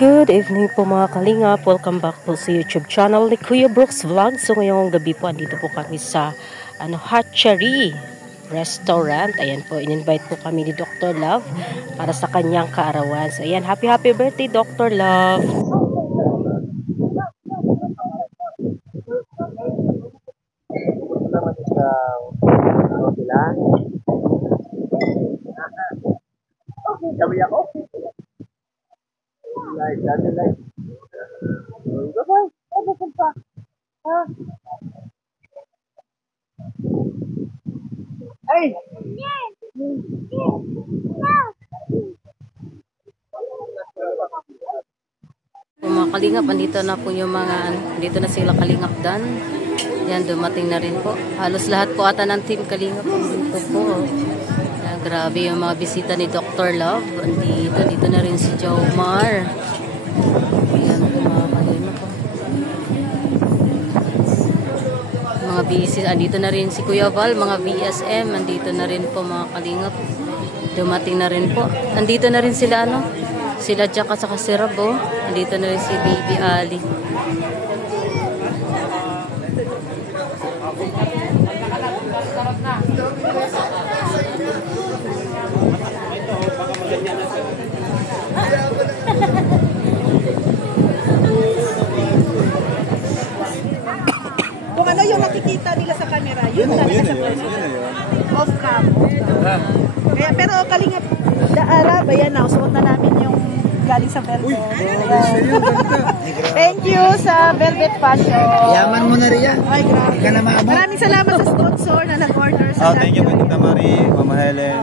Good evening po mga kalingap. Welcome back po sa YouTube channel ni Kuya Brooks Vlog. So ngayong gabi po, andito po kami sa Hatchery Restaurant. Ayan po, in-invite po kami ni Dr. Love para sa kanyang kaarawan. So ayan, happy birthday Dr. Love. Okay, sabi ako. Live, dati live. Bye-bye. Ano pa? Ha? Ay! Mga kalingap, andito na po yung andito na sila Kalingap Dan. Yan, dumating na rin po. Halos lahat po ata ng team Kalingap andito po. Grabe yung mga bisita ni Dr. Love. Andito na rin si Jomar. Ayan po mga kalingap po. Mga busy. Andito na rin si Kuya Val, mga VSM. Andito na rin po mga kalingap. Dumating na rin po. Andito na rin sila sila Jack at saka si Rabo. Andito na rin si Baby Ali. Kung ano yung nakikita nila sa camera, yun talaga sa personal. Off cam. Kaya, pero kalingap, Arab, ayan na, suot na namin yung galing sa Velvet. Thank you sa Velvet Fashion. Yaman mo na rin yan. Ay, grabe. Maraming salamat sa sponsor na nag-order sa thank you, Tita Marie, Mama Helen.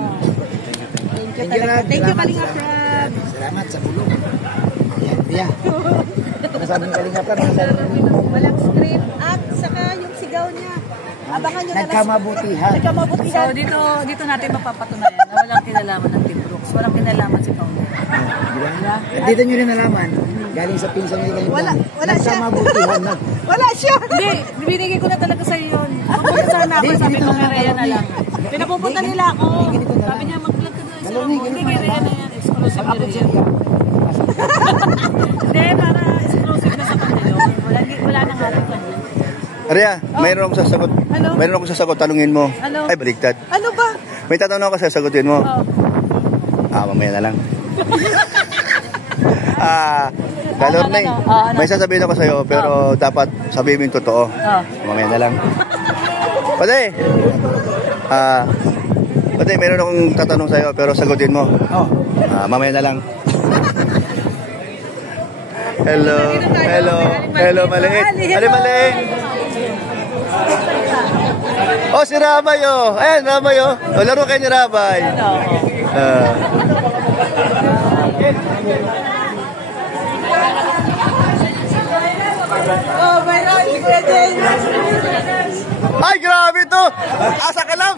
Thank you talaga. Thank you, Kalingap Rab. Salamat sa bulong. Yan. Nasabing Kalingap Rab. Walang script at saka yung sigaw niya. Abangan nyo na Nagkamabutihan. Nagkamabutihan. So dito natin mapapatunayan na walang kinalaman ng Team Brooks. Walang kinalaman si Paul. Diba? Dito nyo rin nalaman. Galing sa pinsan niya Kalingap. Wala siya. Nagkamabutihan na. Wala siya. Hindi, binigay ko na talaga sa iyo yun. Pupunta na ako, sabi ko kay Rhea na lang. Pinapupunta nila ako. Sabi niya, mag-vlog ka doon. Hindi kay Rhea na yan. Exclusive na Rhea. Hindi, para exclusive na sa kanila. Wala nang harap kanila. Rhea, mayroon akong sasagot. Ano? Mayroon akong sasagot, talungin mo. Ano? Ay, baliktad. Ano ba? May tatanong ako, sasagutin mo. Oh. Mamaya na lang. Kalorne, may sasabihin ako sa'yo, pero dapat sabihin mo yung totoo. Mamaya na lang. Pati, mayroon akong tatanong sa'yo, pero sagutin mo. Mamaya na lang. Hello, maliit. Ali, maliit. Oh, si Rabay, oh. Ayan, Rabay, oh. Laro kayo ni Rabay. Ay, grabe to. Sa kalam.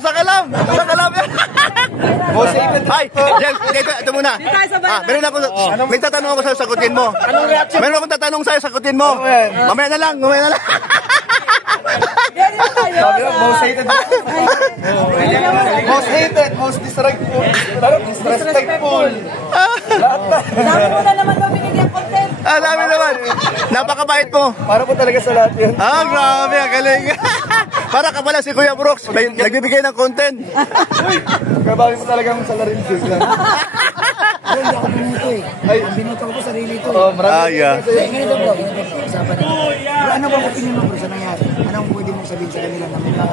Ay, ito muna. Meron ako, may tatanong ako sa'yo, sagutin mo. Meron akong tatanong sa'yo, sagutin mo. Mamaya na lang. Most hated. Most hated, most disrespectful. Dami mo na naman daw binigyan content. Dami naman. Napakabait mo. Para po talaga sa lahat yun. Grabe, ang galing. Para ka pala si Kuya Brooks, nagbibigay ng content. Grabe po talagang salarin juice lang. Hindi ako binuto eh. Ay, binuto ko sarili ko Oh, marami. Ganito bro, usapan natin. Bro, ano bang opinion mo bro sa nangyari? Anong pwede mong sabihin sa kanila na may mga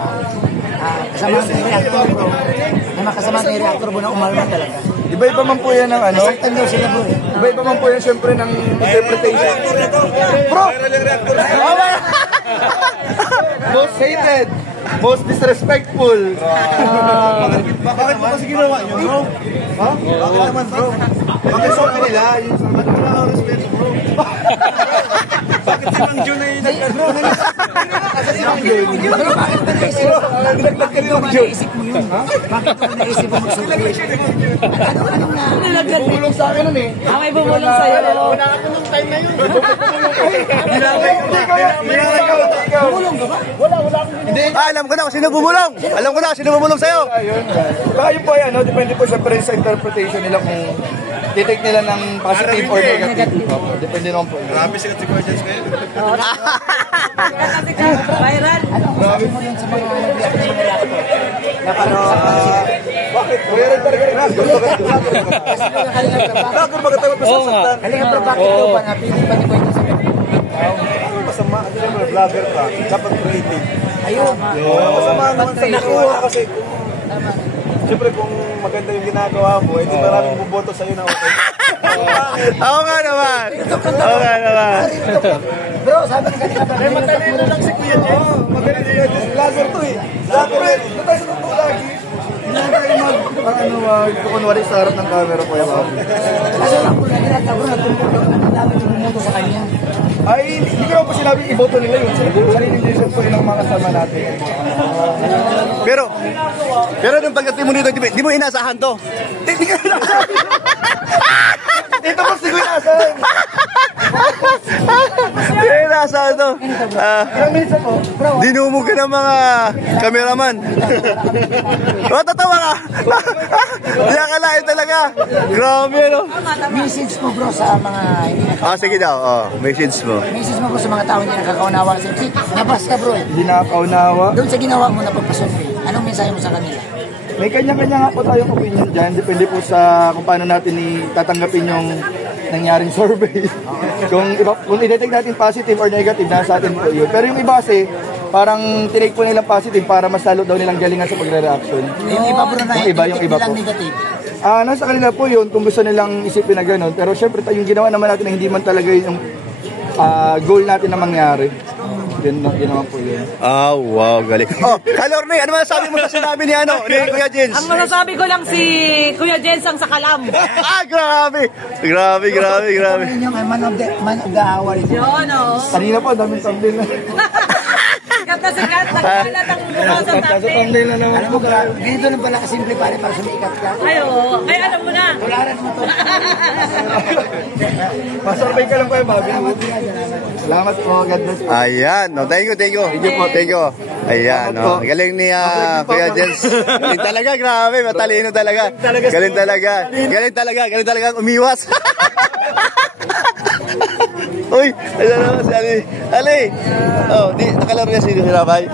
kasama ng reactor bro? May mga kasama ng reactor bro na umalma talaga. Iba-iba man po yan ng ano? Nasaktan daw sila bro eh. Iba-iba man po yan syempre ng interpretation. Bro! Most hated, most disrespectful. Bakit mo kasi ginawa nyo, bro? Ha? Bakit naman, bro? Bakit sa kanila? Yung sa kanila, wala akong respeto, bro. Bakit si Mang Jun na yun? Bro, kasi si Mang Jun. Bakit ba naisip mo? Naisip mo yun? Bakit ba naisip mo magsulit? Ano nga? Bumulong sa akin nun eh. May bumulong sa'yo. Wala ka po nung time na yun. Bumulong ka ba? Wala akong hindi. Alam ko na kung sino bumulong. Alam ko na kung sino bumulong sa'yo. Ayun. Baka yun po ay ano, depende po sa interpretation nila kung titake nila ng positive or negative. Depende naman po. Grabe sikat si Kuya Jens ngayon. Viral. Sabi mo yun sa mga reactor. Bakit? Kuya rin talaga rin. Bakit magkatawa pa sa saktan? Kalinga Prab, bakit daw ba napili pa ni Kuya Jens? Masama. Siyempre, vlogger ka. Dapat creative. Ayun. Masama naman sa nakuha kasi siyempre kung maganda yung ginagawa mo, hindi maraming buboto sa'yo na okay. Oo nga naman. Oo nga naman. Bro, sabi ng Kalinga Prab, Matalino lang si Kuya Jens. Magaling si Kuya Jens. Vlogger to eh. Vlogger eh. Doon tayo sa totoo lagi. Hindi na tayo kunwari sa harap ng camera po yan. kaso lang po na ginagawa, nagtungkol ka na dami yung bumuto sa kanya. Ay, hindi ko pa sinabi iboto nila yun. Sariling decision po yun ang mga kasama natin. Pero nung pagdating mo dito, di mo inasahan to. Hindi ka inasahan. Dito po si Kuya Asan. Di mo inasahan to. Ilang minutes ako? Dinumog ka ng mga cameraman. Tatawa ka. Di akalain talaga. Grabe, no? Message mo bro sa mga hindi Sige daw. Message mo. Message mo bro sa mga tao hindi nakakaunawa sa si nabas ka bro. Hindi nakakaunawa. Doon sa ginawa mo na pagpasunod. Anong mensahe mo sa kanila? May kanya-kanya nga po tayong opinion dyan. Depende po sa kung paano natin tatanggapin yung nangyaring survey. Kung i-detect natin positive or negative, nasa atin po yun. Pero yung iba kasi, parang tinake po nilang positive para mas lalo daw nilang galingan sa pagre-reaction. Yung iba bro na yung iba po. negative. Nasa kanila po yun kung gusto nilang isipin na gano'n. Pero syempre yung ginawa naman natin na hindi man talaga yung goal natin na mangyari. Yun naman po yun. Wow, galing. Kalorne, ano masasabi mo sa sinabi ni Kuya Jens? Ang masasabi ko lang si Kuya Jens ang sakalam. Grabe. Grabe. Yun yung man of the hour. Yun, oh. Kanina po, daming thumbnail na. Sikat na sikat. Nagkalat ang gumawa sa topic. Thumbnail na naman. Alam mo ka, ganito na pala kasimple para sumikat ka. Ay, oo. Ay, alam mo na. Tularan mo to. Masurvey ka lang kayo, Bobby. Salamat po, God bless po. Ayan, thank you. Ayan, galing ni Kuya Jens. Galing talaga, grabe, matalino talaga. Galing talaga umiwas. Uy, ayan naman si Ali. Nakalaro niya si Rabay.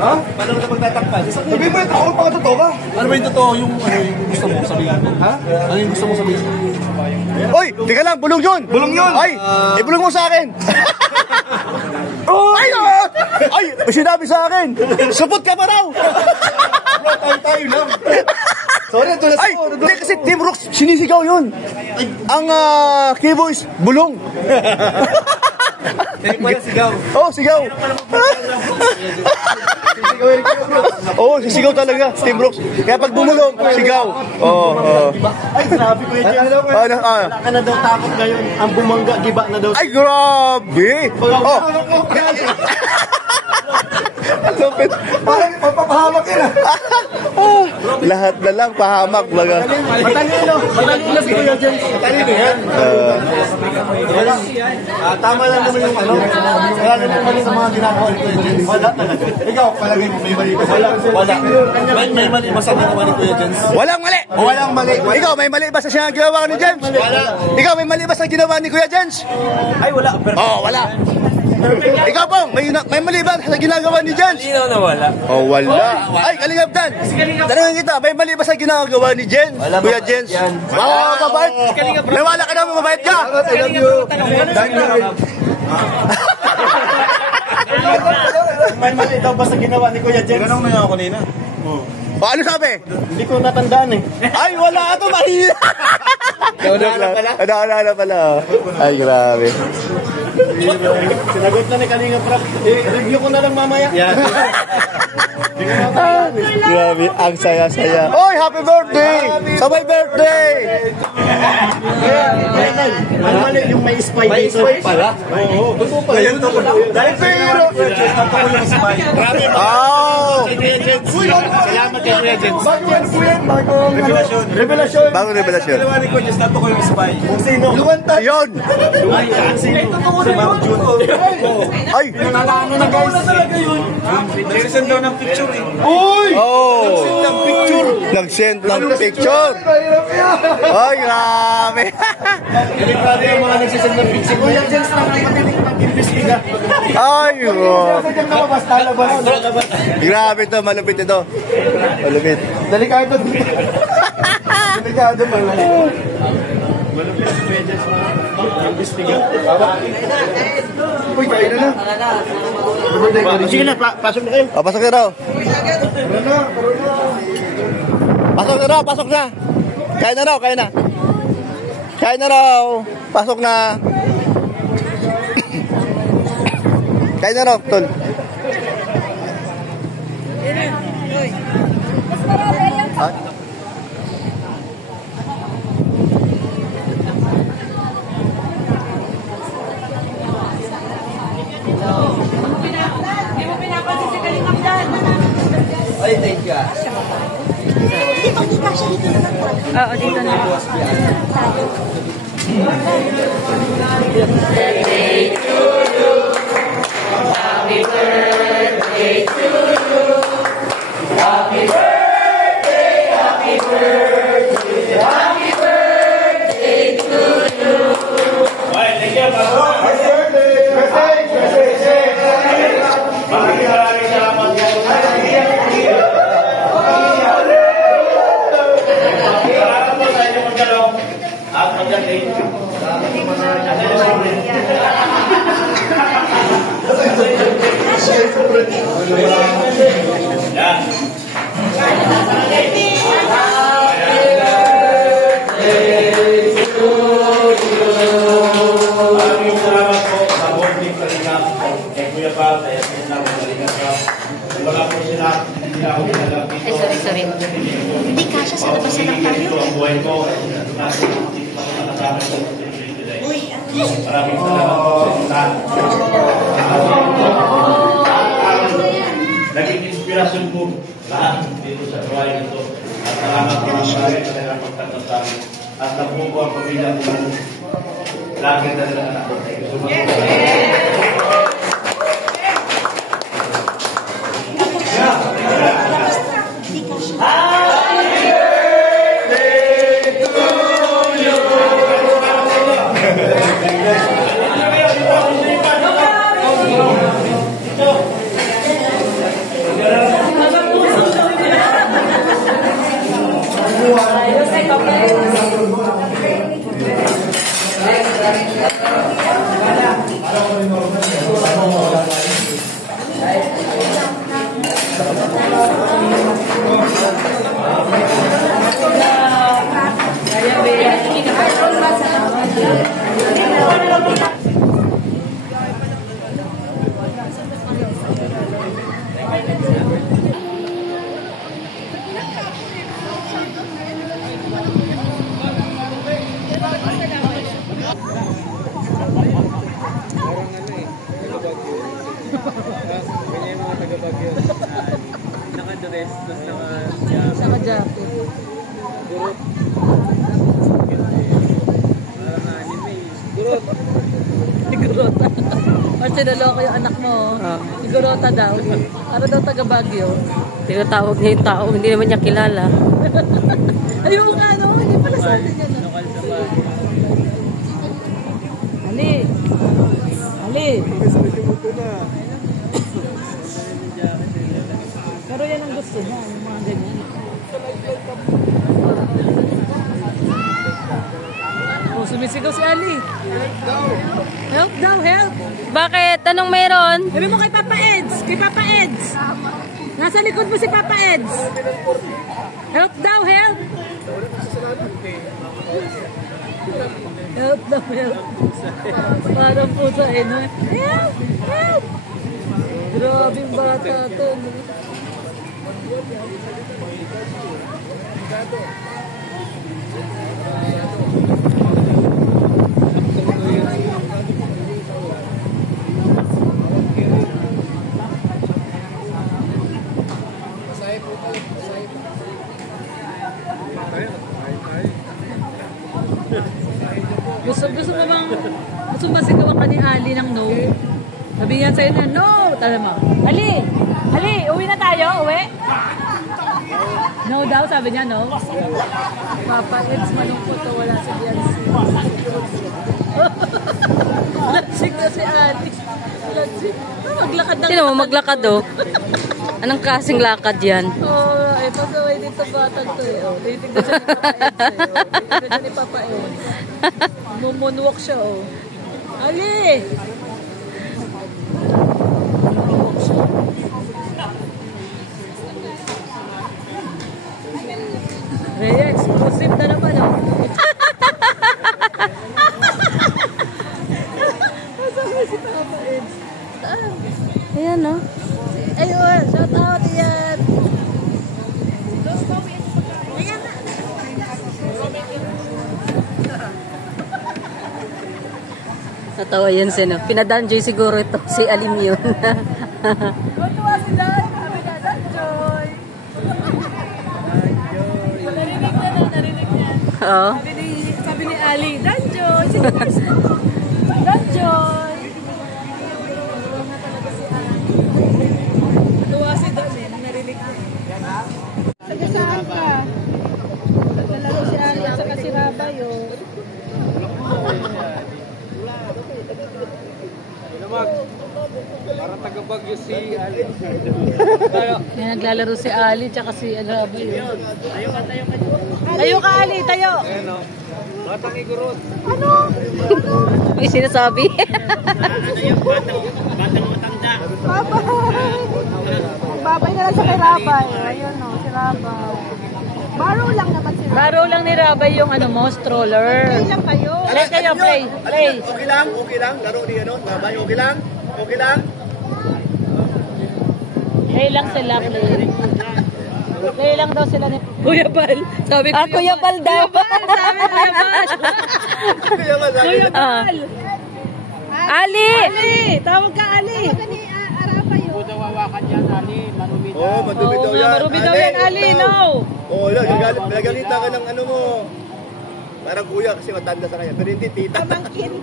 Ha? Paano ka magtatakpan? Sabi mo yung ako pang totoo ka? Ano ba yung totoo yung gusto mo sabihin? Ha? Ano yung gusto mo sabihin? Uy, teka lang, bulong yun. Ay, ibulong mo sa akin. Ay, may sinabi sa akin. Supot ka pa raw. Tayo lang. Sorry, ito na Ay, hindi kasi Team Rooks, sinisigaw yun. Ang keyboys, bulong. sigaw. Sigaw. Sisigaw talaga, Team Rooks. Kaya pag bumulong, sigaw. Ay, grabe ko yun. Wala ka na daw takot ngayon. Ang bumangga, giba na daw. Ay, grabe. Parang mapapahamak yun Lahat na lang, pahamak. Matalino si Kuya Jens. Matalino yan. Tama lang naman yung wala naman mali sa mga ginagawa ni Kuya Jens. Wala talaga. Ikaw, palagay mo may mali ba? Wala. May mali ba sa ginawa ni Kuya Jens? Walang mali. Ikaw, may mali ba sa ginawa ni Jens? Wala. Ikaw, may mali ba sa ginawa ni Kuya Jens? Ay, wala. Wala. Ikaw pong, may mali ba sa ginagawa ni Jens? Hindi na wala. Wala. Ay, Kalingap Dan. Tanungin kita, may mali ba sa ginagawa ni Jens? Kuya Jens? Mabait. Nawala ka naman, mabait ka. I love you. May mali daw ba sa ginawa ni Kuya Jens? Ganun na ako kanina. Ano sabi? Hindi ko natandaan eh. Ay, wala ito, mahina. Nauna pala. Ay, grabe. Sinagot na ni Kalinga Prab. Review ko na lang mamaya. Grabe, ang saya-saya. Oy, happy birthday! Sabay birthday! Mali yung may spy dito. May spy pala? Oo. Totoo pala. Dahil pero. Salamat kay Kuya Jens. Bagong po yan, bagong revelasyon. Bagong revelasyon. Kailangan ko, just nato ko yung spy. Kung sino? Luwanta. Yun! Sino? Si Ma'am June. Ay! Ano na guys? Talaga yun. Nagsisend daw ng picture eh. Uy! Oh! Nagsisend ng picture. Nag-send ng picture! Ay, grabe! Delikado yung mga nagsisend ng picture. Kuya Jens na ang matinig mag-imbestiga. Ay, wow! Sadyang namabas, talabas. Grabe to, malupit ito. Malupit. Delikado. Delikado pala. Uy, kain na na. Sige na, pasok na kayo. Oh, pasok na raw. Pasok na raw, pasok na. Kain na raw, kain na. Kain na raw. Pasok na. Kain na raw, tol. Ha? Hindi mo pinapansin si Kalingap dyan. Ay, thank you. Oo, dito na. Ay, sorry. Hindi kasha sa labas na lang tayo. Uy, Maraming salamat po sa naging inspirasyon po lahat dito sa gawain ito. At salamat po ang maraming sa kanilang pagkakasama. At nabuo po ang pamilya po lagi na nila anak. Thank you so much. Saka jacket. Igorota. At sinaloko yung anak mo. Igorota daw. Ano daw taga Baguio? Tinatawag niya yung tao. Hindi naman niya kilala. Ayun nga, no? Hindi pala sa atin yan. Ali. Ali. Pero yan ang gusto niya. Yung mga ganyan. Oh, sumisigaw si Ali. Help daw, help. Bakit? Anong meron? Sabi mo kay Papa Eds. Kay Papa Eds. Nasa likod mo si Papa Eds. Help daw, help. Help daw, help. Parang pusa eh, no? Help! Help! Grabing bata to. yan sa'yo na, no! Tala mo. Ali! Ali! Uwi na tayo? Uwi? No daw, sabi niya, no? Papa, it's malungkot to wala si Biancy. Lansig na si Ate. Lansig. Maglakad na. Sino mo maglakad oh? Anong kasing lakad yan? Oh, ay pasaway dito batang to eh. Oh, titignan siya ni Papa Eds eh. Oh, titignan siya ni Papa Eds. Moonwalk siya oh. Ali! Moonwalk siya. Rhea, exclusive na naman oh. Pasaway si Papa Eds. Ayan no? Ayun, shout out yan. Natawa yan sino. Pinadanjoy siguro ito. Si Alim yun. Matuwa si Dan. Sabi ka, Dan Joy. Narinig na na, narinig niya. Oo. Sabi ni Ali, Dan Joy. Sino first? Dan Joy. Matuwa si Dan eh, narinig niya. Sabi saan ka? Naglalaro si Ali at saka si Rabay, oh. Para taga-Bagyo si Ali. May naglalaro si Ali tsaka si Alabay. Tayo ka Ali, tayo. Ayan o. Batang igurot. May sinasabi. Babay na lang sa kay Rabay. Ayun, oh, si Rabay. Baro lang naman si Rabay. Baro lang ni Rabay yung ano mo, stroller. Play lang kayo. Play kayo, play. Play. Okay lang, okay lang. Laro ni ano, babay, okay lang. Okay lang. Play lang sila, play. Play lang daw sila ni Kuya Bal. Sabi ko, Kuya Bal daw. sabi Kuya Bal. Kuya Bal. Kuya Bal. Ali! Ali, tawag ka Ali. Ni Arapay, oh. Oo, madumi Oo daw nga, yan. marubi daw yan Ali, no. Oo, nagagalita ka ng ano mo. Parang kuya kasi matanda sa kanya. Pero hindi, tita.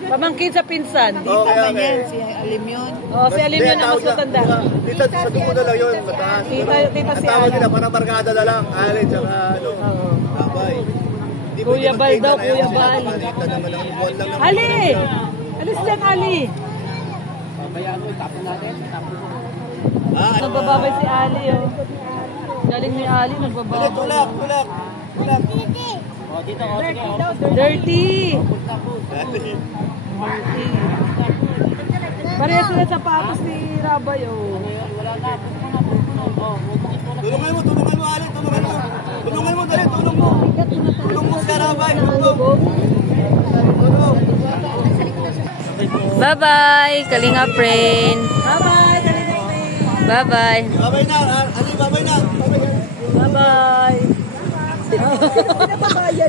Pamangkin sa pinsan. Oo, kaya nga eh. Si Alim yun. Oh, si Alim yun ang mas matanda. Tita, sa dugo na lang yun, mataas. Tita Ang si tawag Alim. nila, parang barkada na lang. Alin, tsaka ano. Babay. Hindi mo Kuya hindi Bal magkita daw, na yan Kuya kasi Bal. Malita naman ang buwan lang naman. Ali! Alis dyan, Ali. Nagbababay si Ali, oh. Galing ni Ali, nagbababay. Tulak, tulak. Tulak. Dirty! Pareha sila sa patos ni Rabay, oh. Tulungan mo, Ali. Tulungan mo. Tulungan mo, dali, tulong mo. Tulong mo si Arabay. Tulong. Tulong. Bye-bye, Kalinga friend. Bye-bye! Bye-bye. Babay na, Ali, babay na. Babay. Bye-bye!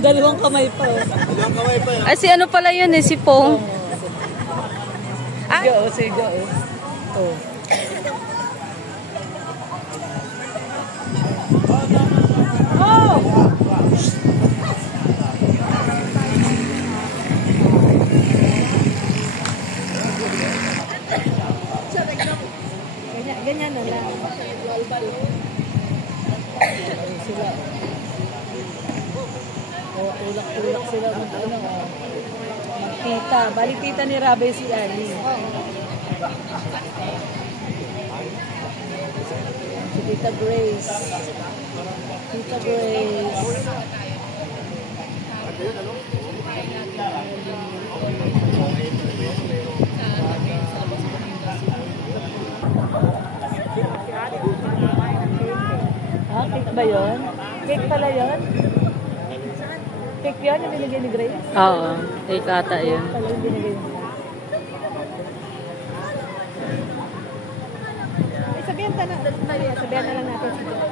Dalawang kamay pa, oh. Ilang kamay pa yan. Ay, si ano pala yun eh, si Pong. Sige, oh, sige, oh. Oh. Oh! Ganyan na lang. Sila. Oh, tulak-tulak sila ng ano, oh. Tita, bali tita ni Rabay si Ali. Si Tita Grace. Tita Grace. Ah, cake ba yun? Cake pala yun? Cake yun na binigay ni Grace? Oo, kay Kata yun. Pala yung binigay niya. Sabihan na lang natin si Jack.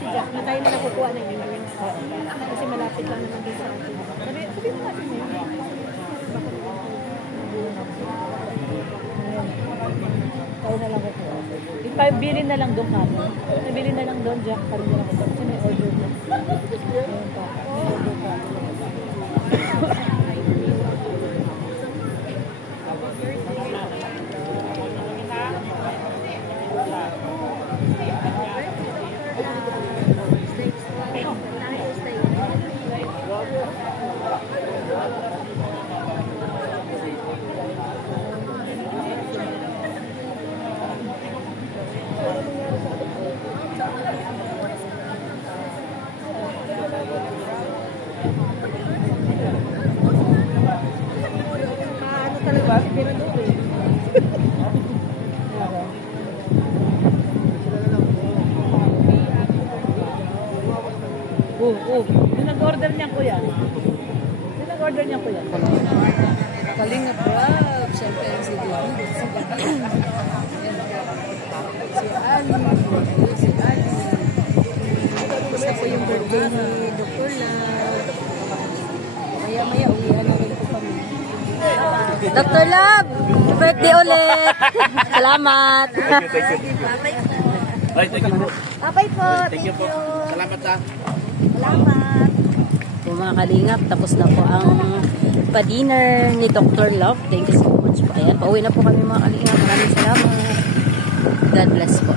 Si Jack, na tayo na nakukuha ng ingredients. Kasi malapit lang naman din sa atin. Sabihan mo natin yun. Tayo na lang ako. Ipabilin na lang doon kami. Nabilin na lang doon, Jack. Parin na lang ako. Kasi may order na. Ayun pa. May order pa. Ano talaga? Pinador eh. Yung nag-order niya kuya. Yung nag-order niya kuya. Kalingap Rob, syempre si David, si Ali. Basta po yung birthday ni Dr. Love. Maya-maya uwian na rin po kami. Dr. Love, birthday ulit. Salamat. Abay po. Thank you. Salamat sa. Salamat. Po mga kalingap, tapos na po ang pa-dinner ni Dr. Love. Thank you so much po. Ayan, pauwi na po kami mga kalingap. Maraming salamat. God bless po.